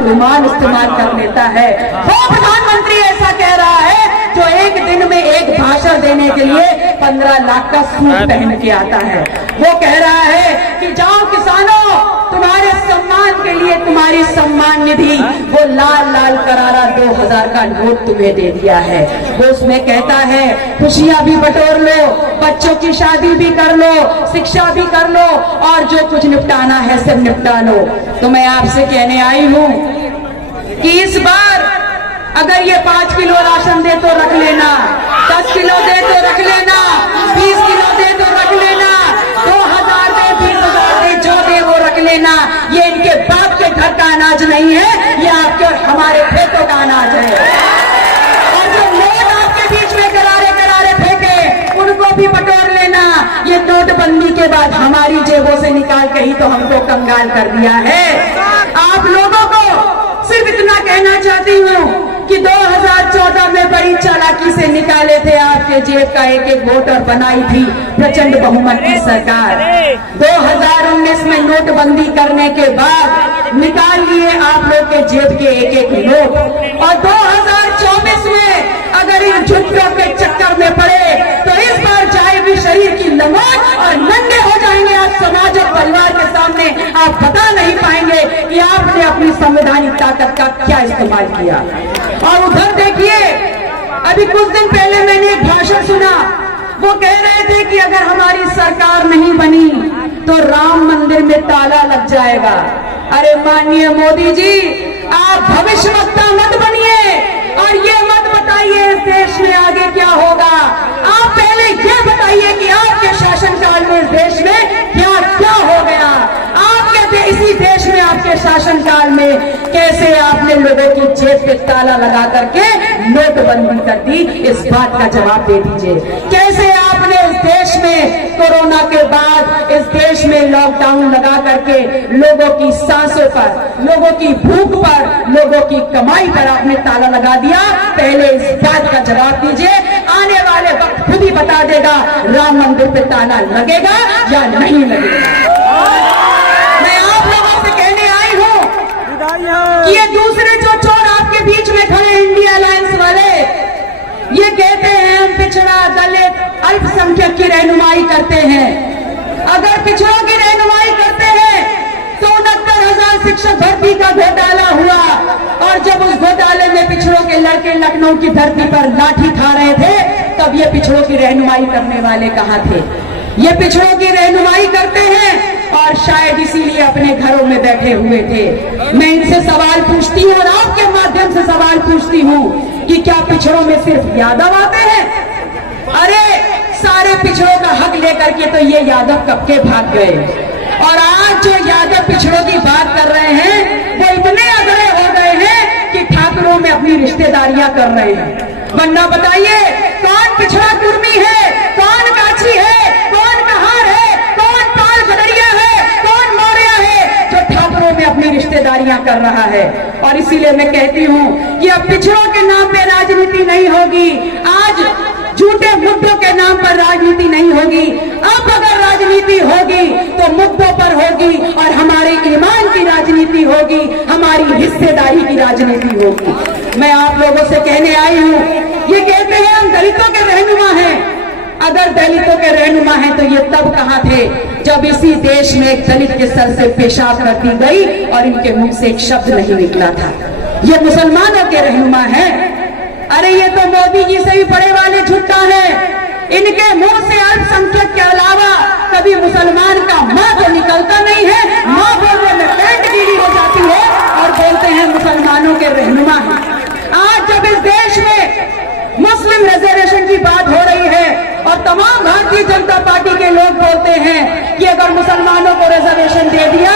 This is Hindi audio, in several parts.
रुमाल इस्तेमाल कर लेता है। वो प्रधानमंत्री ऐसा कह रहा है जो एक दिन में एक भाषण देने के लिए 15 लाख का सूट पहन के आता है। वो कह रहा है कि जाओ किसानों, तुम्हारे सम्मान के लिए तुम्हारी सम्मान निधि वो लाल लाल करारा 2000 का नोट तुम्हें दे दिया है। वो उसमें कहता है खुशियां भी बटोर लो, बच्चों की शादी भी कर लो, शिक्षा भी कर लो, और जो कुछ निपटाना है सब निपटा लो। तो मैं आपसे कहने आई हूं कि इस बार अगर ये 5 किलो राशन दे तो रख लेना, 10 किलो दे तो रख लेना, 20 किलो दे तो रख लेना, 2000 दे, 20,000 दे, जो दे वो रख लेना। ये इनके बाप के घर का अनाज नहीं है, ये आपके और हमारे खेतों का अनाज है। और जो नोट आपके बीच में करारे करारे फेंके उनको भी बटोर लेना। ये नोटबंदी के बाद हमारी जेबों से निकाल के ही तो हमको कंगाल कर दिया है। आप लोगों को सिर्फ इतना कहना चाहती हूँ कि 2014 में बड़ी चालाकी से निकाले थे आपके जेब का एक एक वोट और बनाई थी प्रचंड बहुमत की सरकार। 2019 में नोटबंदी करने के बाद निकाल लिए आप लोग के जेब के एक एक नोट, और 2024 में अगर इन झुट्टों के चक्कर में पड़े तो इस बार जाएगी शरीर की लंगोट और नंगे हो जाएंगे आज समाज और परिवार के सामने। आप बता नहीं पाएंगे कि आपने अपनी संवैधानिक ताकत का क्या इस्तेमाल किया। और उधर देखिए, अभी कुछ दिन पहले मैंने एक भाषण सुना, वो कह रहे थे कि अगर हमारी सरकार नहीं बनी तो राम मंदिर में ताला लग जाएगा। अरे माननीय मोदी जी, आप भविष्यवक्ता मत बनिए और ये मत बताइए इस देश में आगे क्या होगा। आप पहले ये बताइए कि आपके शासनकाल में इस देश में क्या क्या हो गया। आपके इसी देश में आपके शासनकाल में कैसे आपने लोगों की जेब पे ताला लगा करके नोटबंदी कर दी, इस बात का जवाब दे दीजिए। कैसे आपने इस देश में कोरोना के बाद इस देश में लॉकडाउन लगा करके लोगों की सांसों पर, लोगों की भूख पर, लोगों की कमाई पर आपने ताला लगा दिया। पहले इस बात का जवाब दीजिए। आने वाले वक्त खुद ही बता देगा राम मंदिर पे ताला लगेगा या नहीं लगेगा। मैं आप लोगों से कहने आई हूं कि ये दूसरे जो चोर आपके बीच में खड़े इंडिया अलायंस वाले, ये कहते हैं हम पिछड़ा, दलित, अल्पसंख्यक की रहनुमाई करते हैं। अगर पिछड़ों की रहनुमाई करते हैं तो 69,000 शिक्षक भर्ती का घोटाला हुआ, और जब उस घोटाले में पिछड़ों के लड़के लखनऊ की धरती पर लाठी खा रहे थे तब ये पिछड़ों की रहनुमाई करने वाले कहाँ थे। ये पिछड़ों की रहनुमाई करते हैं और शायद इसीलिए अपने घरों में बैठे हुए थे। मैं इनसे सवाल पूछती हूँ और आपके माध्यम से सवाल पूछती हूँ कि क्या पिछड़ों में सिर्फ यादव आते हैं? अरे सारे पिछड़ों का हक लेकर के तो ये यादव कब के भाग गए। और आज जो यादव पिछड़ों की बात कर रहे हैं वो इतने अगड़े हो गए हैं कि ठाकुरों में अपनी रिश्तेदारियां कर रहे हैं। वरना बताइए कौन पिछड़ा कुर्मी है, कौन काछी है, कौन कहार है, कौन पाल गडरिया है, कौन मौर्य है जो ठाकुरों में अपनी रिश्तेदारियां कर रहा है। और इसीलिए मैं कहती हूँ कि अब पिछड़ों के नाम पे राजनीति नहीं होगी, आज झूठे मुद्दों के नाम पर राजनीति नहीं होगी। अब अगर राजनीति होगी तो मुद्दों पर होगी और हमारे ईमान की राजनीति होगी, हमारी हिस्सेदारी की राजनीति होगी। मैं आप लोगों से कहने आई हूँ, ये कहते हैं हम दलितों के रहनुमा हैं। अगर दलितों के रहनुमा हैं तो ये तब कहाँ थे जब इसी देश में एक दलित के सर से पेशाब कर दी गई और इनके मुंह से एक शब्द नहीं निकला था। ये मुसलमानों के रहनुमा हैं। अरे ये तो मोदी जी से भी बड़े वाले झुट्टा है। इनके मुंह से अल्पसंख्यक के अलावा कभी मुसलमान का माँ तो निकलता नहीं है। माँ बोलने में पेट गीली हो जाती है और बोलते हैं मुसलमानों के रहनुमा हैं। आज जब इस देश में मुस्लिम रिजर्वेशन की बात हो रही है और तमाम भारतीय जनता पार्टी के लोग बोलते हैं कि अगर मुसलमानों को रिजर्वेशन दे दिया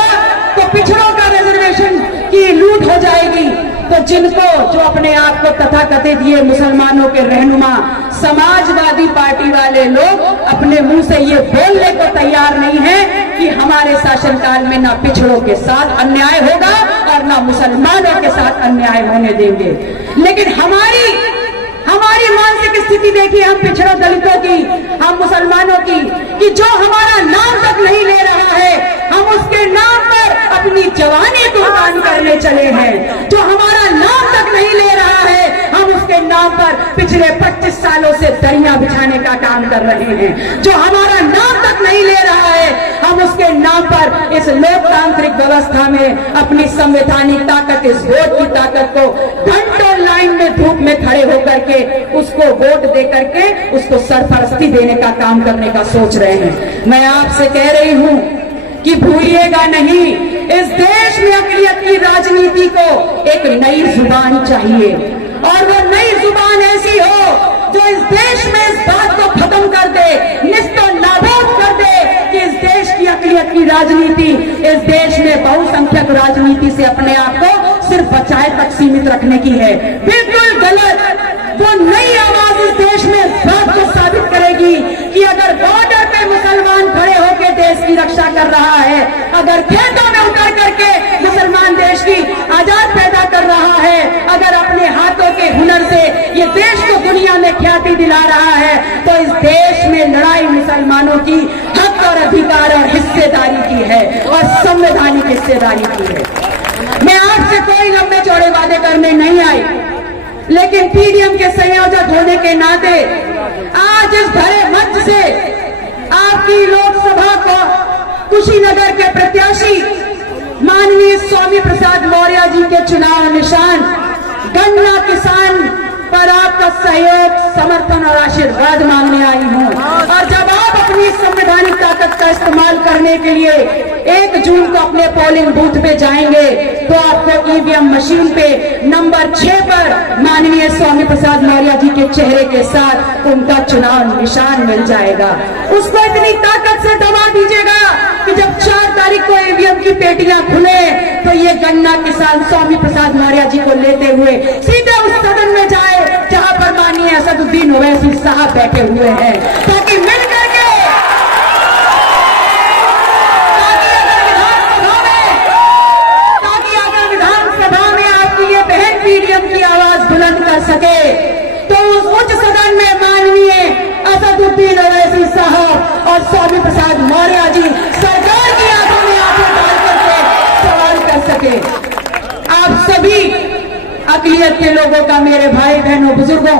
तो पिछड़ों का रिजर्वेशन की लूट हो जाएगी, तो जिनको जो अपने आप को तथाकथित ये मुसलमानों के रहनुमा समाजवादी पार्टी वाले लोग अपने मुंह से ये बोलने को तैयार नहीं है कि हमारे शासनकाल में ना पिछड़ों के साथ अन्याय होगा और ना मुसलमानों के साथ अन्याय होने देंगे। लेकिन हमारी मानसिक स्थिति देखिए, हम पिछड़ों दलितों की, हम मुसलमानों की, कि जो हमारा नाम तक नहीं ले रहा है हम उसके नाम पर अपनी जवानी कुर्बान करने चले हैं। बिछाने का काम कर रहे हैं। जो हमारा नाम तक नहीं ले रहा है, हम उसके नाम पर इस लोकतांत्रिक व्यवस्था में अपनी संवैधानिक ताकत, इस वोट की ताकत को घंटों लाइन में धूप में खड़े होकर के उसको वोट दे करके उसको सरपरस्ती देने का काम करने का सोच रहे हैं। मैं आपसे कह रही हूं कि भूलिएगा नहीं, इस देश में अक़लियत की राजनीति को एक नई जुबान चाहिए, और वो नई जुबान ऐसी हो जो इस देश में इस बात को खत्म कर दे, निस्तो नाबूद कर दे कि इस देश की अक़लियत की राजनीति, इस देश में बहुसंख्यक राजनीति से अपने आप को सिर्फ बचाए तक सीमित रखने की है। बिल्कुल गलत। वो नई आवाज इस देश में इस बात को साबित करेगी कि अगर बॉर्डर पे मुसलमान खड़े होकर देश की रक्षा कर रहा है, अगर खेतों में उतर करके मुसलमान देश की आजाद पैदा कर रहा है, अगर अपने हाथों के हुनर से ये देश को दुनिया में ख्याति दिला रहा है, तो इस देश में लड़ाई मुसलमानों की हक और अधिकार और हिस्सेदारी की है, और संवैधानिक हिस्सेदारी की है। मैं आपसे कोई लंबे चौड़े वादे करने नहीं आई, लेकिन पीडीएम के संयोजक होने के नाते आज इस भरे मंच से आपकी लोकसभा को कुशीनगर के प्रत्याशी माननीय स्वामी प्रसाद मौर्य जी के चुनाव निशान गन्ना किसान पर आपका सहयोग, समर्थन और आशीर्वाद मांगने आई हूं। और जब आप अपनी संवैधानिक ताकत का इस्तेमाल करने के लिए 1 जून को अपने पोलिंग बूथ पे जाएंगे, तो आपको ईवीएम मशीन पे नंबर 6 पर माननीय स्वामी प्रसाद मौर्य जी के चेहरे के साथ उनका चुनाव निशान मिल जाएगा। उसको इतनी ताकत से दबा दीजिएगा कि जब 4 तारीख को ईवीएम की पेटियां खुले, तो ये गन्ना किसान स्वामी प्रसाद मौर्य जी को लेते हुए सीधे उस सदन में जाए जहां पर माननीय असदुद्दीन ओवैसी साहब बैठे हुए हैं, ताकि मिल करके विधानसभा में आपकी ये बहन पीडीएम की आवाज बुलंद कर सके, तो उस उच्च सदन में माननीय असदुद्दीन ओवैसी साहब और स्वामी प्रसाद मौर्य जी सरकार की आंखों में आंखें डाल करके सवाल कर सके। आप सभी अक़लियत के लोगों का, मेरे भाई बहनों, बुजुर्गों,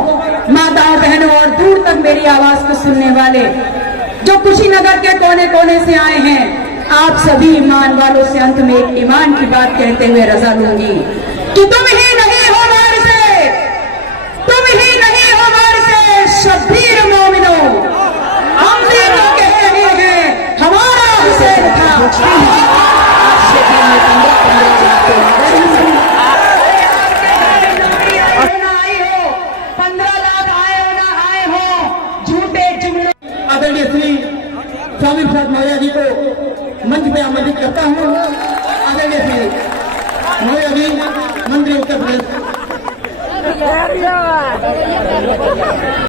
माताओं बहनों और दूर तक मेरी आवाज को सुनने वाले जो कुशीनगर के कोने कोने से आए हैं, आप सभी ईमान वालों से अंत में एक ईमान की बात कहते हुए रजा लूंगी कि तुम ही नहीं हो वारिसे, तुम ही नहीं हो वारिसे शब्बीर मोमिनो, हम भी तो कह रहे हैं हमारा हुसैन था। आदरणीय श्री स्वामी प्रसाद मौर्य जी को मंच पे आमंत्रित करता हूँ। आदरणीय श्री मौर्य जी, मंत्री उत्तर प्रदेश।